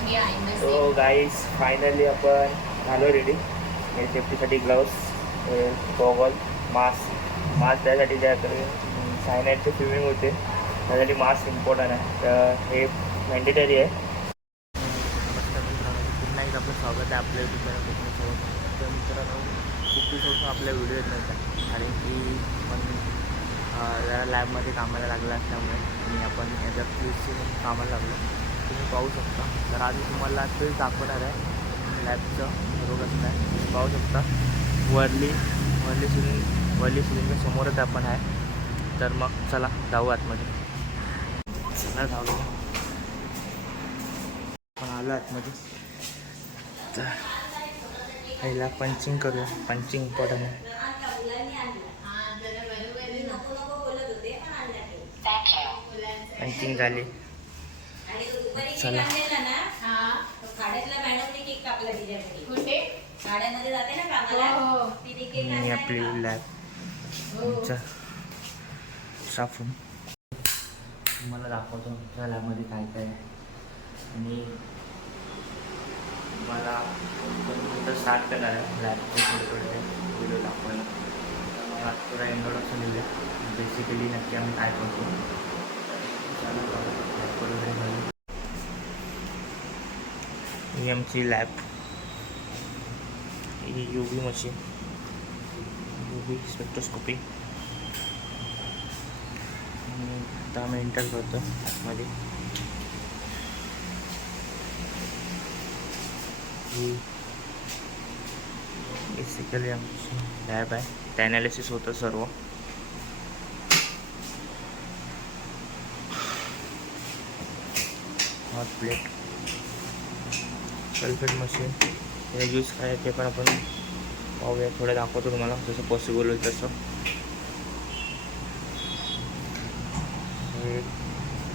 So. Guys finally आपण झालो ready सेफ्टीसाठी ग्लव्स गॉगल मास्क मास्क त्यासाठी ज्याकडे सायनाईडचे स्विमिंग होते त्यासाठी मास्क इम्पॉर्टंट आहे तर हे मॅन्डेटरी आहे नमस्कार मित्रांनो पुन्हा एकदा आपलं स्वागत आहे. आपल्या युट्यूब चॅनल कोकणासोबत तर मित्रांनो. खूप दिवसापासून आपल्या व्हिडिओ येत नव्हता कारण की पण जरा लॅबमध्ये कामाला लागला असल्यामुळे आणि आपण याच्या कामाला लागलो. तुम्ही पाहू शकता. तर आधी तुम्हाला तेच दाखवणार आहे. लॅबचं रोग असं आहे तुम्ही पाहू शकता. वरली वरली सिलिंग वरली सिलिंग समोरच आपण आहे. तर मग चला जाऊ आतमध्ये. चला जाऊ आपण आलो आतमध्ये. तर पहिला पंचिंग करूया. पंचिंग इम्पॉर्टंट आहे. पंचिंग झाली. चला. हा, ना हो, कामाला. हो. आपली. लॅब हो. स्टाफ रूम तुम्हाला दाखवतो आमच्या लॅबमध्ये काय काय आहे. आणि मला नंतर स्टार्ट करणार आहे लॅबचे थोडे थोडे व्हिडिओ दाखवायला. मला थोडा इंट्रोडक्शन दिलं बेसिकली नक्की आम्ही काय करतो. झाली. ही आमची lab U V machine U V spectroscopy आता आम्ही एंटर करतो आतमध्ये. बेसिकली आमची लॅब आहे त्या ॲनालिसिस होतं सर्व. हॉट प्लेट सल्फेट मशीन हे यूज काय आहे ते पण आपण पाहूया. थोडं दाखवतो तुम्हाला जसं पॉसिबल होईल तसं. हे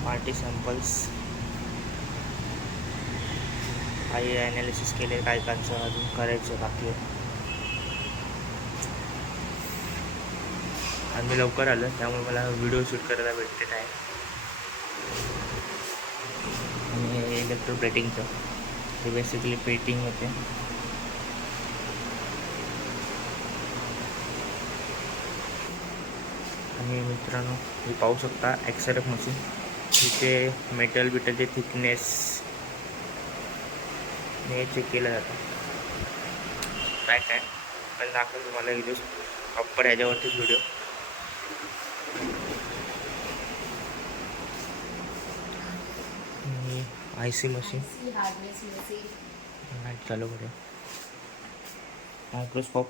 पार्टी सॅम्पल्स काही ॲनालिसिस केले काय कायचं अजून करायचं बाकी आणि मी लवकर आलो त्यामुळे मला व्हिडिओ शूट करायला भेटते टाईम आणि इलेक्ट्रो इलेक्ट्रोप्लेटिंगचं हे बेसिकली पेटिंग होते. आणि मित्रांनो हे पाहू शकता एक्सरफ मशीन इथे मेटल बिटलचे थिकनेस हे चेक केलं जातं. काय काय? पण दाखवेल तुम्हाला एक दिवस proper ह्याच्यावरतीच video I C machine. Light चालू करूया. मायक्रोस्कोप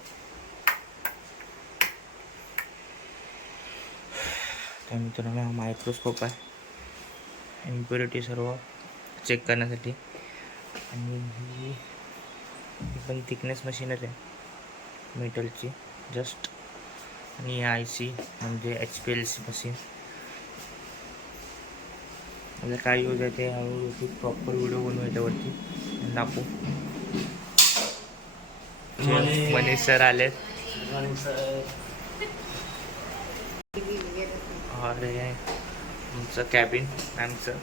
त्या मित्रांनो हा मायक्रोस्कोप आहे. इम्प्युरिटी सर्व चेक करण्यासाठी. आणि ही ही पण थिकनेस मशीनच आहे. मेटलची जस्ट आणि आय सी म्हणजे H P L C machine म्हणजे काय यूज आहे ते हळूहळू प्रॉपर व्हिडिओ बनवू याच्यावरती. दाखवू. मनीष सर आलेत. और हे आमचं कॅबिन आमचं.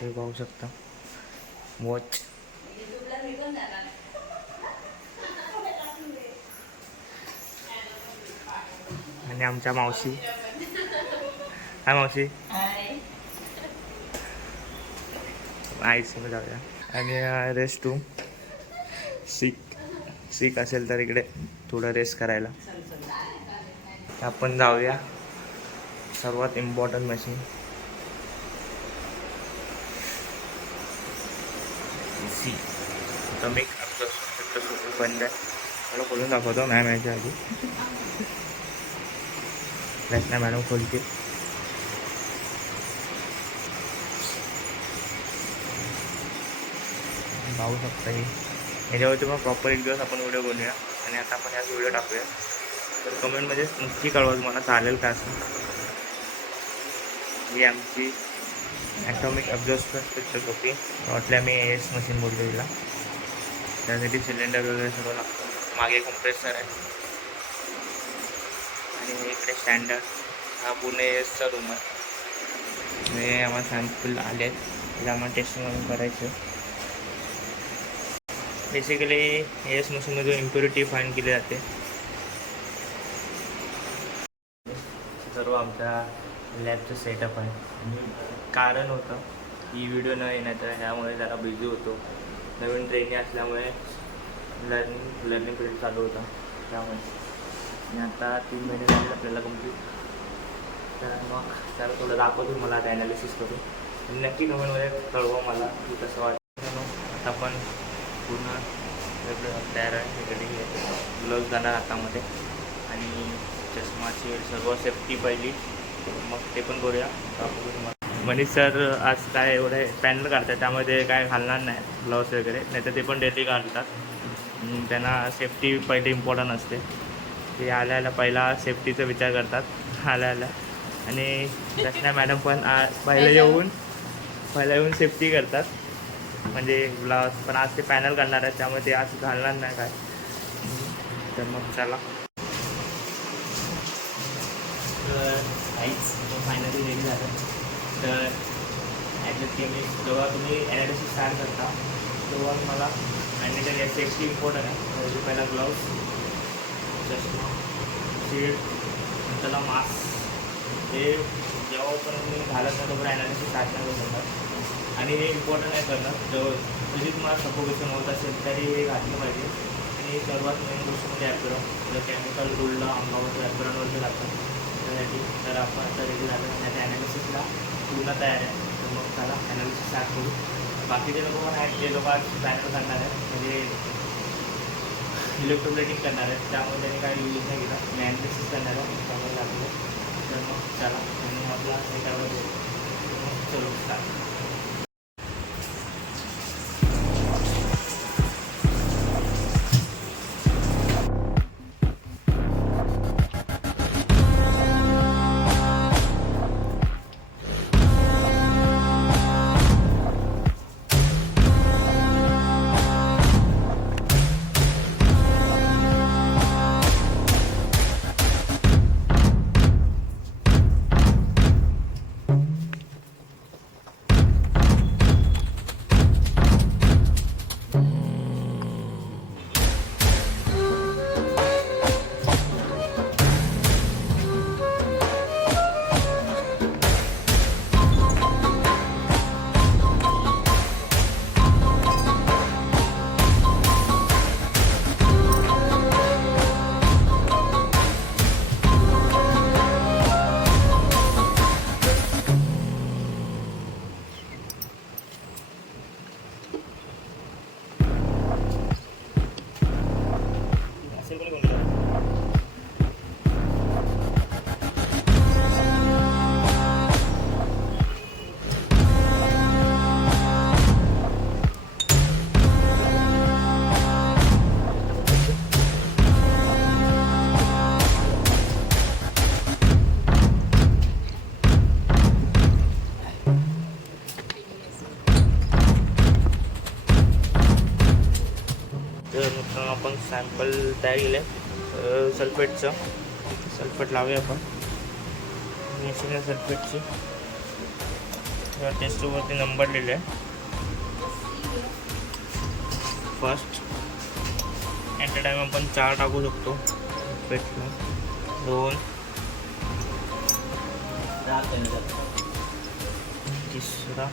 व्ही पाहू शकता. वॉच आणि आमच्या मावशी. हाय मावशी. आईसी जाऊया आणि रेस्ट रूम सीक सीक असेल तर इकडे थोडं रेस्ट करायला. आपण जाऊया. सर्वात इम्पॉर्टंट मशीन सी आता मी बंद आहे. मला बोलून दाखवतो मॅम याच्या आधी. रचना मॅडम खोलते पाहू शकता ही. याच्यावरती पण प्रॉपर एक दिवस आपण व्हिडिओ बनवूया आणि आता आपण याच व्हिडिओ टाकूया. तर कमेंटमध्ये नक्की कळवा तुम्हाला चालेल का असं. ही आमची ॲटॉमिक अब्झॉर्बर कॉपी वाटल्या आम्ही एस मशीन बोलतो तिला त्यासाठी सिलेंडर वगैरे सगळं लागतं. मागे कॉम्प्रेसर आहे. आणि इकडे स्टँडर्ड हा पूर्ण एसचा रूम आहे. हे आम्हाला सॅम्पल आले आहेत. त्याला आम्हाला टेस्टिंग वगैरे करायचं बेसिकली एस मशीनमध्ये इम्प्युरिटी फाईन केली जाते. सर्व आमच्या लॅबचं सेटअप आहे. आणि कारण होतं की व्हिडिओ न येण्याचं ह्यामुळे जरा बिझी होतो. नवीन ट्रेनिंग असल्यामुळे लर्निंग लर्निंग पिरियड चालू होता. त्यामुळे. आणि आता तीन महिने झाले आपल्याला कंप्लीट तर मग त्याला थोडं दाखवतो मला आता ॲनालिसिस करून. आणि नक्की कमेंटमध्ये कळवा मला की कसं वाटतं आता आपण पूर्ण वेगळं तयार आहे. वेगळी ग्लोव्ज जाणार हातामध्ये. आणि चष्माची सर्व सेफ्टी पहिली. मग ते पण करूया. दाखवतो तुम्हाला. मनीष सर आज काय एवढे पॅनल काढतात त्यामध्ये काय घालणार नाही. ग्लव्स वगैरे. नाही तर ते पण डेली घालतात. त्यांना सेफ्टी पहिले इम्पॉर्टंट असते. ते आल्या आल्या पहिला सेफ्टीचा विचार करतात. आल्या आल्या. आणि दर्शना मॅडम पण आ- पहिलं येऊन पहिला येऊन सेफ्टी करतात. म्हणजे ग्लास पण आज ते पॅनल करणार आहेत त्यामुळे ते आज घालणार नाही काय. तर मग चला. तर काहीच फायनली रेडी झालं. तर ॲटलीस्ट केमिस्ट जेव्हा तुम्ही ॲनालिसिस स्टार्ट करता तेव्हा मला मॅन्डेटरी सेफ्टी इम्पॉर्टंट आहे. म्हणजे पहिला ग्लव्स चष्मा शील्ड त्याला मास्क हे जेव्हापर्यंत मी घालत नाही तोपर्यंत ॲनालिसिस स्टार्ट नाही आणि हे इम्पॉर्टंट आहे करणं जेव्हा जरी तुम्हाला सफोकेशन होत असेल तरी हे घातलं पाहिजे आणि सर्वात मेन गोष्ट म्हणजे ॲप्रॉन जर केमिकल रुलला अंगावरती ॲप्रॉनवरती लागतं त्यासाठी तर आपण आता रेडी झालं आणि आता ॲनालिसिसला पूर्ण तयार आहे तर मग त्याला ॲनालिसिस स्टार्ट करू. बाकीचे लोक पण आहेत जे लोक आज पॅनल करणार आहेत म्हणजे इलेक्ट्रोप्लेटिंग करणार आहेत. त्यामुळे त्यांनी काही यूज नाही केला. मॅनलिसिस करणार आहे. त्यामुळे लागलं. तर मग चला. आणि आपला हे करायला मग चलो स्टार्ट तयार केलं आहे सल्फेटचं. सल्फेट लावूया आपण. मिक्सिंग सल्फेटची. टेस्टवरती नंबर लिहिले आहे फर्स्ट ॲट अ टाईम आपण चार टाकू शकतो. सल्फेटला दोन. तिसरा.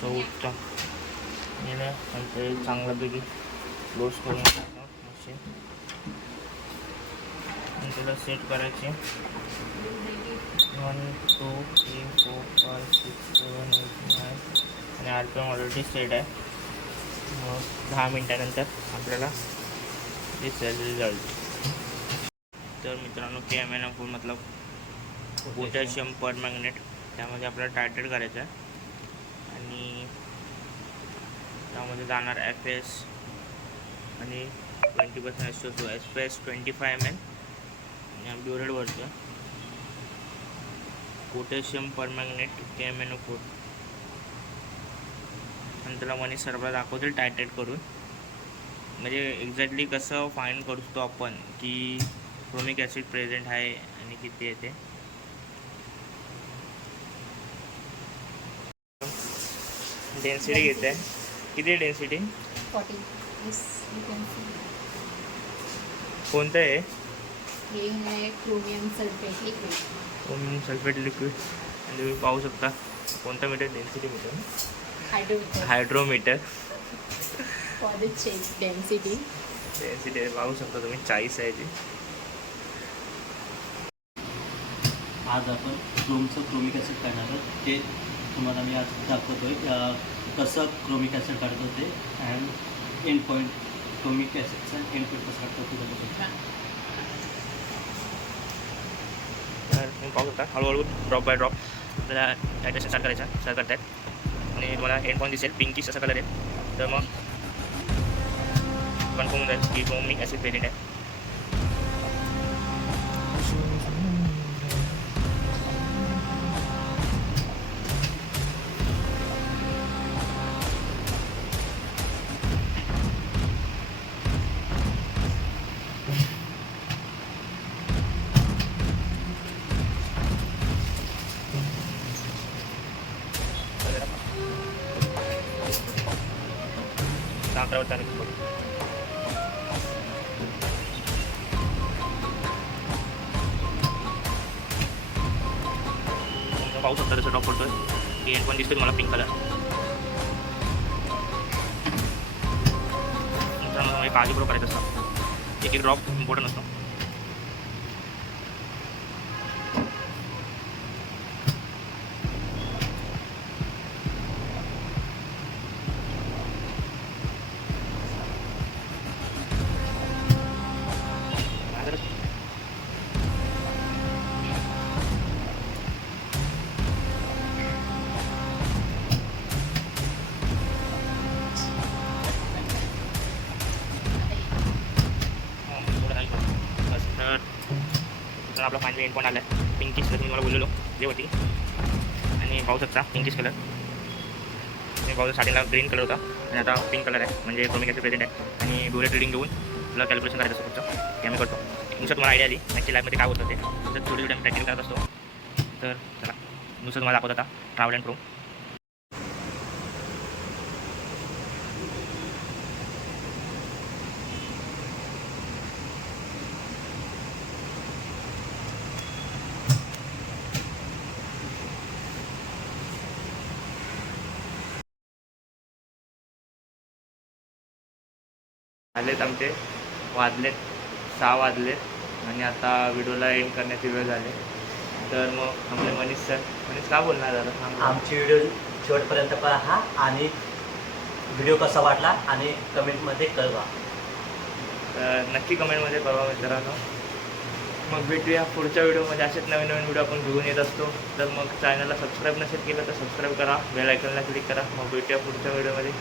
चौथा. गेल्या. आणि ते चांगल्यापैकी लोड करून टाका मशीन आणि त्याला सेट करायचे. One two three four five six seven eight nine आणि R P M already set आहे. मग दहा मिनटानंतर आपल्याला दिसेल रिझल्ट तर मित्रांनो के एम एन मतलब पोटॅशियम पर मॅग्नेट त्यामध्ये आपल्याला टायटेड करायचं आहे आणि मध्ये जाणार एफ एस आणि twenty percent S two S P S twenty five M L आणि burette potassium permanganate K M N O four आणि त्याला मनी सर्व दाखवतील टायटेट करून. म्हणजे एक्झॅक्टली कसं फाईंड करू शकतो आपण की क्रोमिक ॲसिड प्रेझेंट आहे आणि किती आहे ते. डेन्सिटी घेते. किती आहे density forty yes you can see कोणतं आहे? हे आहे क्रोमियम सल्फेट लिक्विड ओम सल्फेट लिक्विड आणि तुम्ही पाहू शकता कोणतं meter density meter hydrometer hydrometer for the check density density पाहू शकता तुम्ही. चाळीस आहे ती. आज आपण क्रोमचं क्रोमिक ॲसिड काढणार आहोत. ते तुम्हाला मी आज दाखवतोय. अं, कसं क्रोमिक ॲसिड काढतो ते अँड एंड पॉईंट क्रोमिक ॲसिडचा एंड पॉईंट कसं काढतो ते दाखवतो तर तुम्ही पाहू शकता हळूहळू ड्रॉप बाय ड्रॉप आपल्याला टायटेशन स्टार्ट करायचा स्टार्ट करतायत. आणि तुम्हाला एंड पॉईंट दिसेल पिंकिश असा कलर आहे. तर मग कन्फर्म होऊन जाईल की क्रोमिक ॲसिड प्रेझेंट आहे. अकरावर तारीख बघ. तुम्ही पाहू शकता तसं ड्रॉप पडतोय की एंड पण दिसतोय मला पिंक कलर मित्रांनो एक काळजीपूर्वक करायचं असतं एक एक ड्रॉप इम्पॉर्टंट असतो. आपला फायनल एंड पॉईंट आला आहे पिंकिश कलर मी मला बोललेलो. जे होती. आणि पाहू शकता पिंकिश कलर मी पाहू स्टार्टिंगला ग्रीन कलर होता. आणि आता पिंक कलर आहे. म्हणजे क्रोमिक प्रेझेंट आहे. आणि बुलेट रिडिंग घेऊन तुला कॅल्क्युलेशन करायचं असतं फक्त ते आम्ही करतो. नुसतं तुम्हाला आयडिया आली. नॅक्चुअली लाईफमध्ये काय होतं ते तर थोडी थोडी आम्ही प्रॅक्टिस करत असतो. तर चला. नुसतं तुम्हाला दाखवत आता. ट्रॅव्हल अँड प्रो आलेत आमचे. वाजलेत. सहा वाजलेत. आणि आता व्हिडिओला एंड करण्याची वेळ झाली. तर मग आपले मनीष सर मनीष का बोलणार ना. आमची व्हिडिओ शेवटपर्यंत पहा आणि व्हिडिओ कसा वाटला आणि कमेंटमध्ये कळवा. तर नक्की कमेंटमध्ये कळवा मित्रांनो. मग भेटूया पुढच्या व्हिडिओमध्ये असेच नवीन नवीन व्हिडिओ आपण घेऊन येत असतो. तर मग चॅनलला सबस्क्राईब नसेल केलं तर सबस्क्राईब करा. बेल आयकनला क्लिक करा. मग भेटूया पुढच्या व्हिडिओमध्ये